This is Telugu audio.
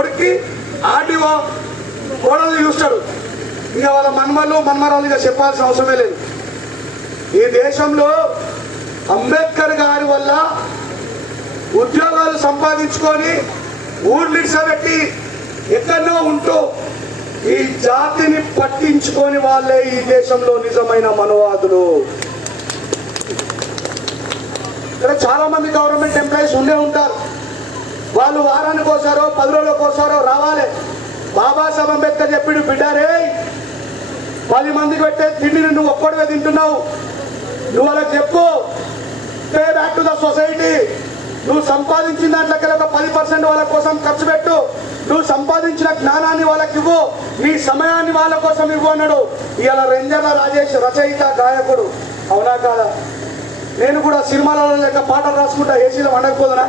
కొడుక్కి ఆర్డీఓ కోడలు చూస్తాడు. ఇక వాళ్ళ మన్మరాలు ఇక చెప్పాల్సిన అవసరమే లేదు. ఈ దేశంలో అంబేద్కర్ గారి వల్ల ఉద్యోగాలు సంపాదించుకొని ఊర్లు ఇడ్సబెట్టి ఎక్కడో ఉంటూ ఈ జాతిని పట్టించుకొని వాళ్ళే ఈ దేశంలో నిజమైన మనవాదులు. ఇక్కడ చాలా మంది గవర్నమెంట్ ఎంప్లాయీస్ ఉండే ఉంటారు. వాళ్ళు వారానికి ఒకసారో 10 రోజులకు ఒకసారో రావాలి. బాబాసాహెబ్ అంబేద్కర్ చెప్పాడు, బిడ్డారే 10 మందికి పెట్టే తిండిని నువ్వు ఒక్కడివే తింటున్నావు, నువ్వు వాళ్ళకి చెప్పు, pay back to the society. నువ్వు సంపాదించిన దాంట్లోకి ఒక 10% వాళ్ళ కోసం ఖర్చు పెట్టు, నువ్వు సంపాదించిన జ్ఞానాన్ని వాళ్ళకి ఇవ్వు, నీ సమయాన్ని వాళ్ళ కోసం ఇవ్వు అన్నాడు. ఇవాళ రెంజర్ల రాజేష్ రచయిత గాయకుడు, అవునా కాదా? నేను కూడా సినిమాలలో లెక్క పాటలు రాసుకుంటా ఏసీలో వండకపోదునా?